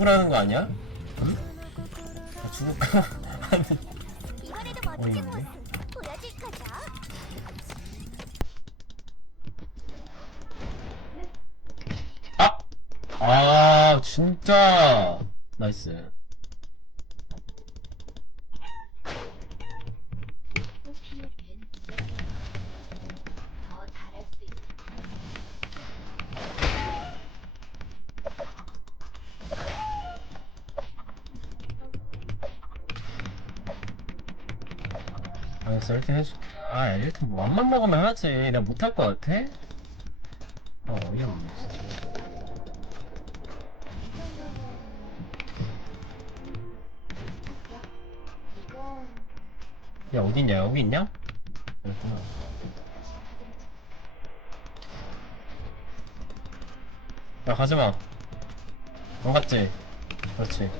죽으라는 거 아니야? 응? 나 죽을까? 아니 어이없네. 아! 아 진짜 나이스 알겠어 해줄게 아 이렇게 뭐 맘만 먹으면 하지. 내가 못할 것 같아? 어 어이없네 야 어딨냐? 여기 있냐? 여기구나 야 가지마. 안 갔지? 그렇지.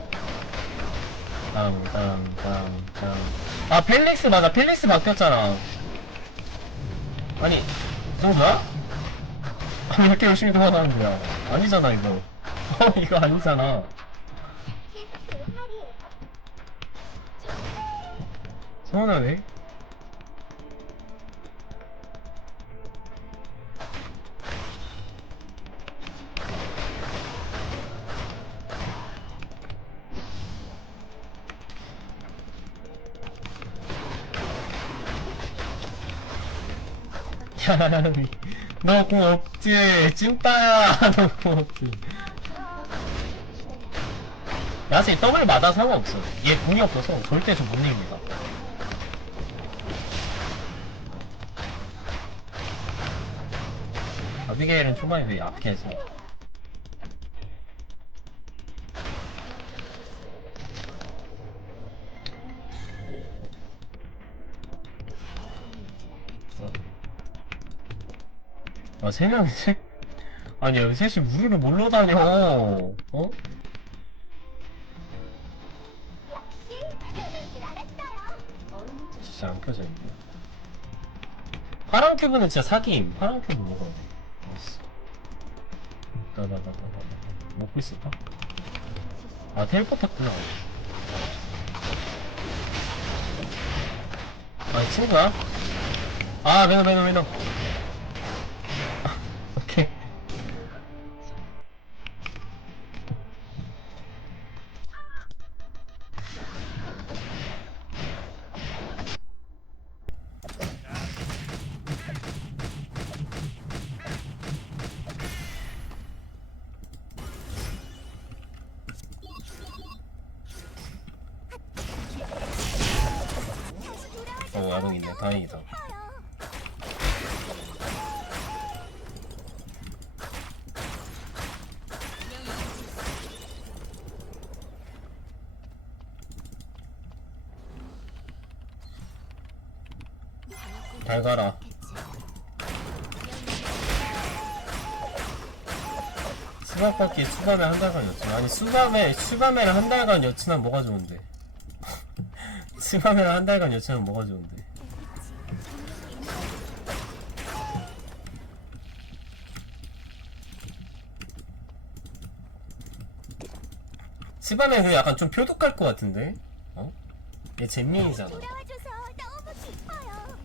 땅땅땅땅 아 펠릭스 맞아. 펠릭스 바뀌었잖아. 아니 그런 거야? 아니 이렇게 열심히 도와나는 거야. 아니잖아 이거. 어 이거 아니잖아. 서운하네 너 공 없지. 찐따야. 너 공 없지. 야채 더블 맞아 상관없어. 얘 공이 없어서 절대 저못 이깁니다. 아비게일은 초반에 되게 약해서. 아, 세 명이지? 아니, 여기 셋이 우리를 몰러 다녀. 어? 진짜 안 켜져 있네. 파란 큐브는 진짜 사기임. 파란 큐브 먹어야 돼. 맛있어. 나나나나나 먹고 있을까? 아 텔포 탔구나. 아 친구야? 아 매너 매너 매너. 다행이다. 잘 가라. 수박바퀴 수밤에 한 달간 여친. 아니 수밤에 수밤에를 한 달간 여친하면 뭐가 좋은데? 수밤에를 한 달간 여친하면 뭐가 좋은데? 수밤에 그 약간 좀 표독할 것 같은데? 어? 얘 잼민이잖아. 돌아와줘서 너무 기뻐요.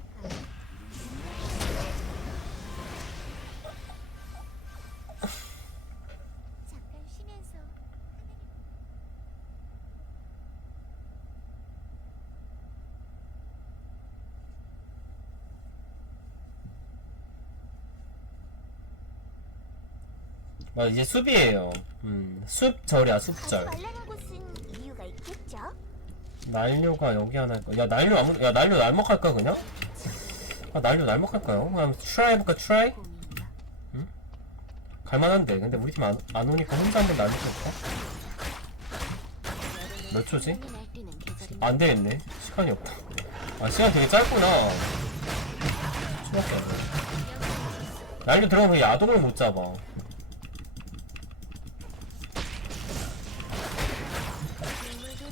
잠깐 쉬면서 아 이제 숲이에요. 음, 숲절이야 숲절. 가지 말라는 곳은 이유가 있겠죠? 난료가 여기 하나 할까? 야 난료 아무 야 난료 날먹할까 그냥? 아 난료 날먹할까요? 그냥 트라이 해볼까 트라이? 응? 갈만한데 근데 우리 팀안 안 오니까 혼자 한번 날려볼까? 몇 초지? 안 되겠네 시간이 없다 아 시간 되게 짧구나 수밖에 안 돼. 난료 들어가면 야동을 못 잡아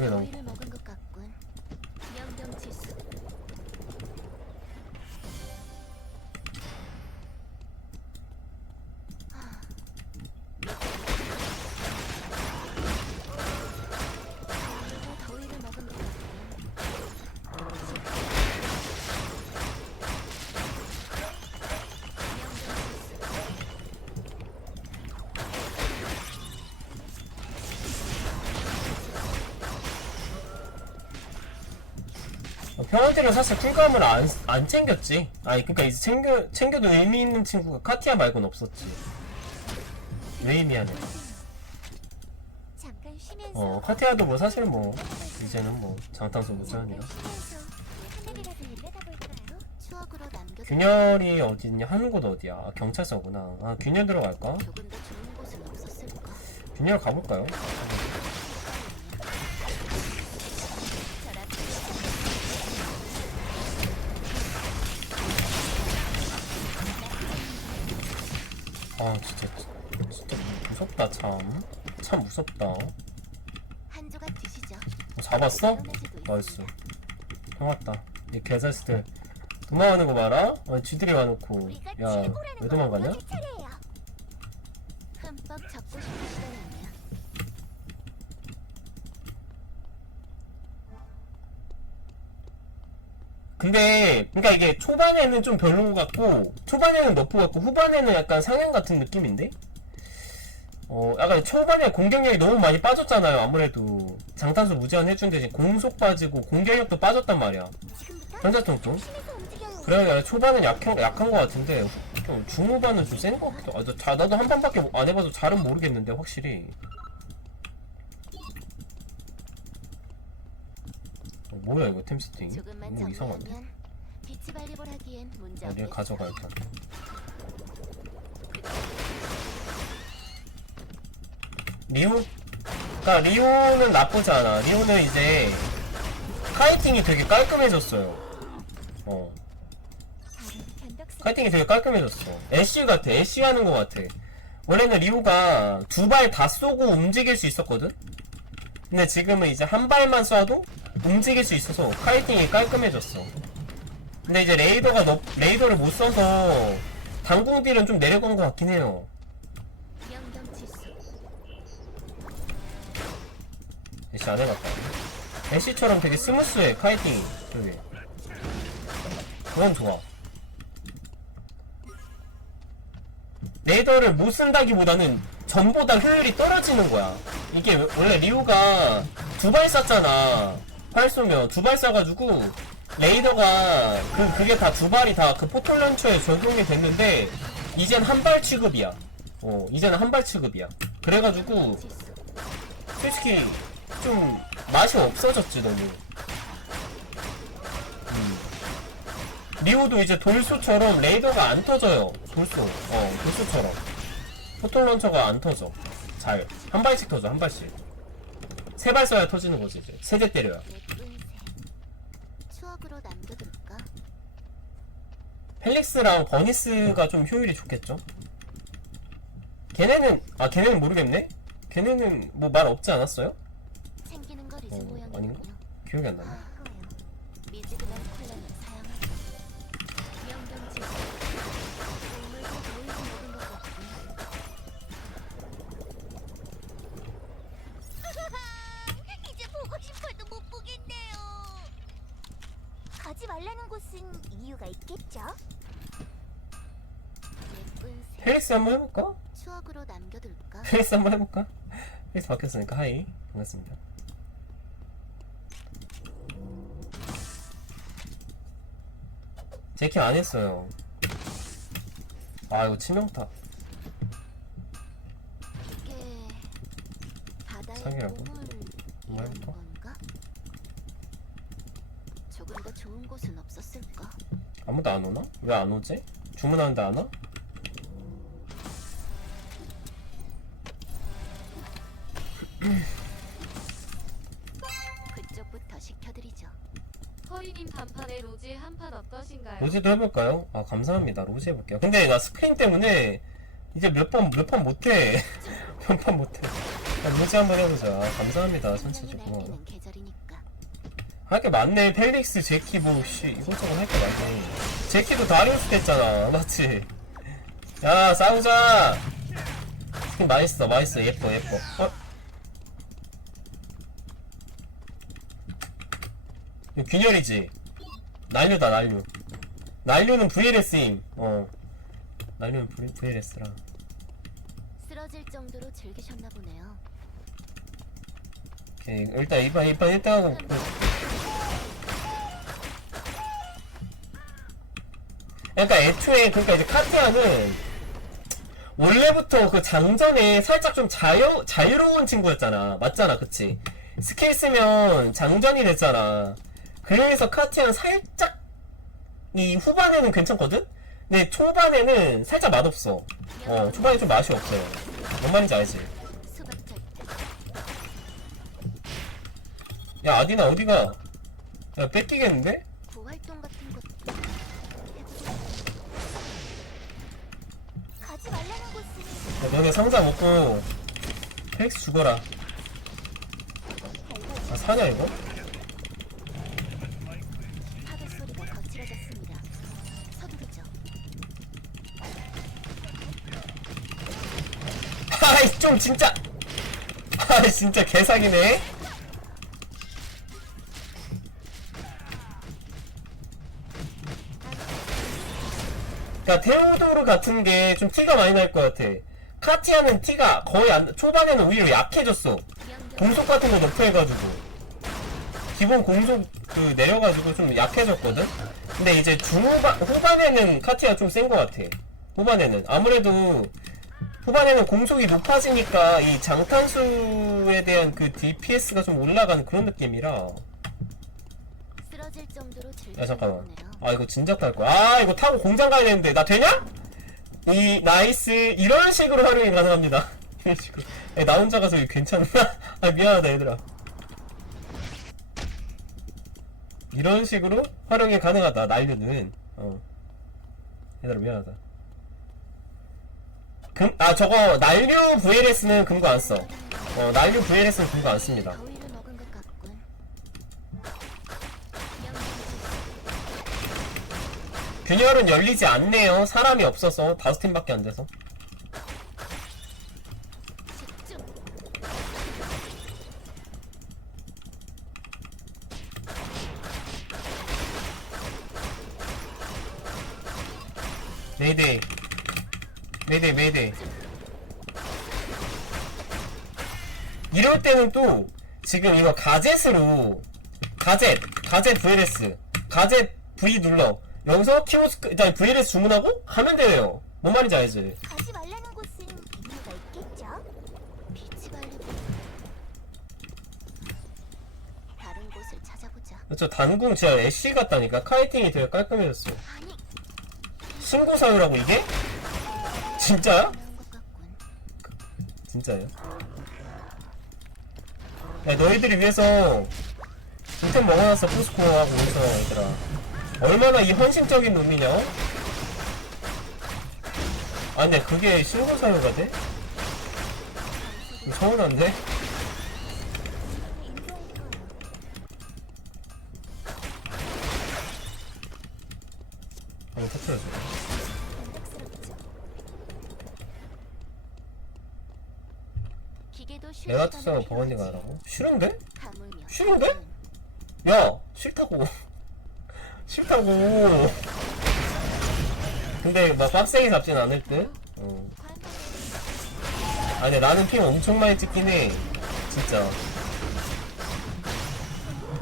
그래 너무 먹은 평원대는 사실 쿨감을 안, 안 챙겼지. 아니, 그니까 이제 챙겨, 챙겨도 의미 있는 친구가 카티아 말고는 없었지. 왜 의미하네. 어, 카티아도 뭐 사실 뭐, 이제는 뭐, 장탄소? 추억으로 남겨 균열이 어디냐? 하는 곳 어디야? 아, 경찰서구나. 아, 균열 들어갈까? 균열 가볼까요? 아, 진짜, 진짜 무섭다, 참. 참 무섭다. 한 조각 드시죠. 어, 잡았어? 나이스. 통왔다. 이 개자식들. 도망가는 거 봐라? 어, 쥐들이 와놓고. 야, 왜걸 도망가냐? 근데, 그니까 이게 초반에는 좀 별로 같고, 초반에는 너프 같고, 후반에는 약간 상향 같은 느낌인데? 어, 약간 초반에 공격력이 너무 많이 빠졌잖아요, 아무래도. 장탄수 무제한 해준 대신 공속 빠지고, 공격력도 빠졌단 말이야. 움직여요. 그래, 초반은 약한, 약한 것 같은데, 좀 중후반은 좀 센 것 같아. 아, 저, 자, 나도 한 판밖에 안 해봐서 잘은 모르겠는데, 확실히. 뭐야, 이거 템스팅? 조금만 너무 이상한데? 어디에 없겠어. 가져가, 일단. 리오? 그니까, 리오는 나쁘지 않아. 리오는 이제, 카이팅이 되게 깔끔해졌어요. 어. 카이팅이 되게 깔끔해졌어. 애쉬 같아. 애쉬 하는 것 같아. 원래는 리우가 두 발 다 쏘고 움직일 수 있었거든? 근데 지금은 이제 한 발만 쏴도 움직일 수 있어서 카이팅이 깔끔해졌어. 근데 이제 레이더가 너, 레이더를 못 써서 당궁 딜은 좀 내려간 것 같긴 해요. 애쉬 안 해봤다. 애쉬처럼 되게 스무스해, 카이팅이. 되게. 그건 좋아. 레이더를 못 쓴다기보다는 전보다 효율이 떨어지는 거야. 이게 원래 리우가 두 발 쐈잖아. 활 쏘면 두 발 쏴가지고 레이더가 그 그게 다 두 발이 다 그 포톨 런처에 적용이 됐는데 이젠 한 발 취급이야. 어, 이제는 한 발 취급이야. 그래가지고 솔직히 좀 맛이 없어졌지 너무. 음. 리오도 이제 돌수처럼 레이더가 안 터져요. 돌수. 어, 돌수처럼. 포톨 런처가 안 터져. 잘. 한 발씩 터져, 한 발씩. 세발 쏴야 터지는 거지, 이제. 세 대 때려야. 예쁜 새 추억으로 남겨둘까? 펠릭스랑 버니스가 좀 효율이 좋겠죠? 걔네는, 아, 걔네는 모르겠네? 걔네는 뭐 말 없지 않았어요? 챙기는 걸 잊은 어, 모양이군요. 아닌가? 기억이 안 나네. 예쁜 새 펠릭스 한번 해볼까? 추억으로 남겨둘까? 펠릭스 한번 해볼까? 펠릭스 바뀌었으니까 하이. 반갑습니다. 제키 안 했어요. 아, 이거 치명타. 이게 바다의 사기라고? 뭐 해볼까? 건가? 조금 더 좋은 곳은 없었을까? 아무도 안 오나? 왜 안 오지? 주문하는데 안 와? 그쪽부터 시켜드리죠. 허이님 단판에 로지 한 판 어떠신가요? 로지도 해볼까요? 아, 감사합니다. 로지 해볼게요. 근데 나 스크린 때문에 이제 몇 번, 몇 판 못해. 몇 판 못해. 아, 로지 한번 해보자. 아, 감사합니다. 날뛰는 계절이니까. 할 게 많네. 펠릭스, 제키, 뭐, 씨, 이것저것 할 게 많네. 제키도 다리우스 됐잖아. 맞지? 야, 싸우자! 스킨 맛있어, 맛있어. 예뻐, 예뻐. 어? 이거 균열이지? 난류다, 난류. 난류는 VLS임. 어. 난류는 VLS라. 쓰러질 정도로 즐기셨나 보네요. 오케이. 일단 이번 이번 1등하고 그 그러니까 애초에 그러니까 이제 카티아는 원래부터 그 장전에 살짝 좀 자유 자유로운 친구였잖아. 맞잖아. 그치? 스킬 쓰면 장전이 됐잖아. 그래서 카티아는 살짝 이 후반에는 괜찮거든? 근데 초반에는 살짝 맛없어. 어 초반에 좀 맛이 없어요. 뭔 말인지 알지? 야, 아디나 어디가? 야, 뺏기겠는데? 부활동 같은 것 해보자. 가지 말라는 곳은 야, 너네 상자 먹고 헬스 죽어라. 아, 사냐, 이거? 파도 소리가 거칠어졌습니다. 서두르죠. 아이, 좀 진짜! 아이, 진짜 개사기네? 그니까, 테오도르 같은 게 좀 티가 많이 날 것 같아. 카티아는 티가 거의 안, 초반에는 오히려 약해졌어. 공속 같은 거 너프해가지고 기본 공속 그 내려가지고 좀 약해졌거든. 근데 이제 중후반 후반에는 카티가 좀 센 것 같아. 후반에는 아무래도 후반에는 공속이 높아지니까 이 장탄수에 대한 그 DPS가 좀 올라가는 그런 느낌이라. 야 잠깐만. 아 이거 진작 탈 거야. 아 이거 타고 공장 가야 되는데 나 되냐? 이 나이스 이런 식으로 활용이 가능합니다. 이런 식으로. 야, 나 혼자 가서 괜찮나? 아 미안하다 얘들아. 이런 식으로 활용이 가능하다 난류는. 어. 얘들아 미안하다. 금, 아 저거 난류 VLS는 금고 안 써. 어 난류 VLS는 금고 안 씁니다. 더위를 먹은 것 같군. 균열은 열리지 않네요. 사람이 없어서 다섯 팀밖에 안 돼서. 메이데이. 메이데이, 메이데이. 이럴 때는 또, 지금 이거 가젯으로, 가젯, 가젯 VLS, 가젯 V 눌러. 여기서 키오스크, 일단 VLS 주문하고 가면 돼요. 뭔 말인지 알지? 가지 말라는 곳은 이유가 있겠죠? 발리고 다른 곳을 찾아보자. 저 단궁 진짜 애쉬 같다니까. 카이팅이 되게 깔끔해졌어. 아니, 신고 사유라고 이게? 진짜야? 나온 것 같군. 진짜요? 야, 너희들이 위해서 이템 먹어놨어, 포스코하고 오서 얘들아. 얼마나 이 헌신적인 놈이냐? 아, 근데 그게 신고 사유가 돼? 좀 서운한데? 한번 터트려줘. 내가 버건디가 필요하지. 하라고? 싫은데? 싫은데? 야, 싫다고. 싫다고. 근데 막 빡세게 잡진 않을 듯? 어. 아 근데 나는 핑 엄청 많이 찍긴 해 진짜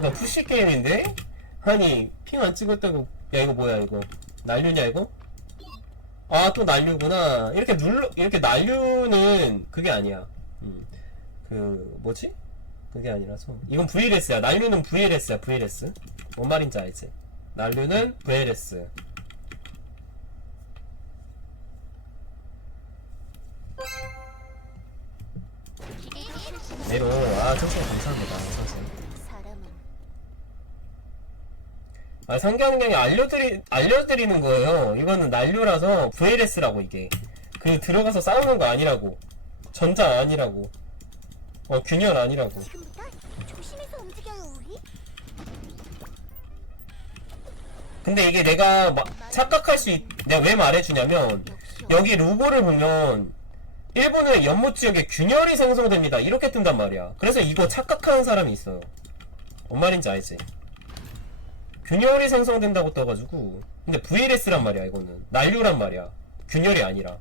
나 푸시 게임인데? 아니 핑 안 찍었다고 야 이거 뭐야 이거 난류냐 이거? 아 또 난류구나 이렇게 눌러 이렇게 난류는 그게 아니야 음. 그 뭐지? 그게 아니라서 이건 VLS야 난류는 VLS야 VLS 뭔 말인지 알지? 난류는 VLS 내로 아 감사합니다 선생님 사람은 아, 아니라 알려드리, 알려드리는 거예요. 이거는 난류라서 VLS라고, 이게. 그, 들어가서 싸우는 거 아니라고. 전자 아니라고. 어, 균열 아니라고. 지금부터 조심해서 움직여요 우리. 근데 이게 내가 마- 착각할 수 있, 내가 왜 말해주냐면, 여기 로고를 보면, 일본의 연못 지역에 균열이 생성됩니다. 이렇게 뜬단 말이야. 그래서 이거 착각하는 사람이 있어요. 뭔 말인지 알지? 균열이 생성된다고 떠가지고. 근데 VLS란 말이야, 이거는. 난류란 말이야. 균열이 아니라.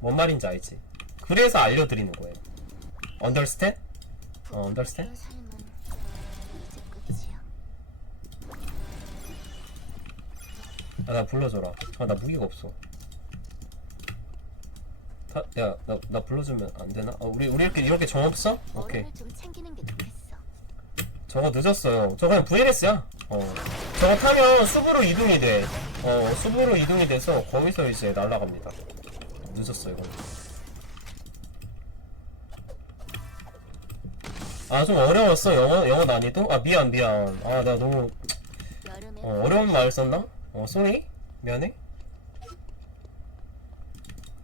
뭔 말인지 알지? 그래서 알려드리는 거예요. Understand? 어, 끝이 야. 아, 나 불러줘라. 아, 나 무기가 없어. 타, 야, 나, 나 불러주면 안 되나? 아, 우리, 우리 이렇게, 이렇게 정 없어? 오케이. 얼음을 좀 챙기는 게 좋겠어. 저거 늦었어요. 저 그냥 VLS야. 어. 저거 타면 숲으로 이동이 돼. 어, 숲으로 이동이 돼서 거기서 이제 날아갑니다. 늦었어, 이건. 아, 좀 어려웠어, 영어, 영어 난이도? 아, 미안, 미안. 아, 나 너무, 여름에 어, 어려운 말 썼나? 어, 쏘리? 미안해?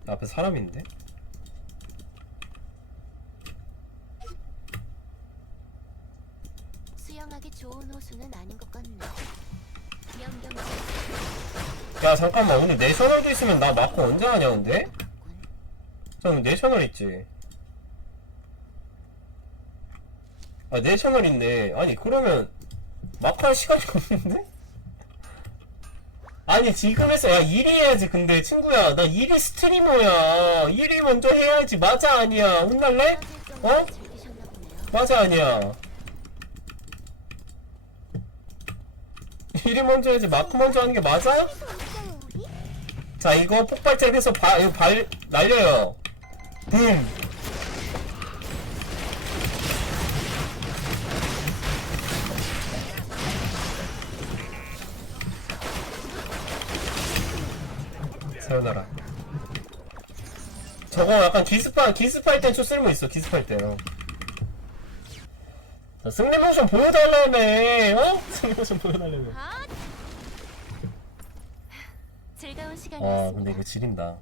나 앞에 사람 있는데? 수영하기 좋은 호수는 아닌 것 같네. 야, 잠깐만, 오늘 내셔널도 있으면 나 맞고 언제 하냐, 근데? 같군. 저 오늘 내셔널 있지? 아, 내셔널 있네. 아니, 그러면, 마크 할 시간이 없는데? 아니, 지금 했어. 야, 일이 해야지, 근데, 친구야. 나 일이 스트리머야. 일이 먼저 해야지. 맞아, 아니야. 혼날래? 어? 맞아, 아니야. 일이 먼저 해야지. 마크 먼저 하는 게 맞아? 자, 이거 바, 이거 발, 날려요. 붐! 사요나라. 저거 약간 기습할, 기습할 땐좀 쓸모 있어, 기습할 때요. 자, 승리 모션 보여달라며, 어? 승리 모션 보여달라며. 즐거운 아, 시간이었습니다. 근데 이거 지린다.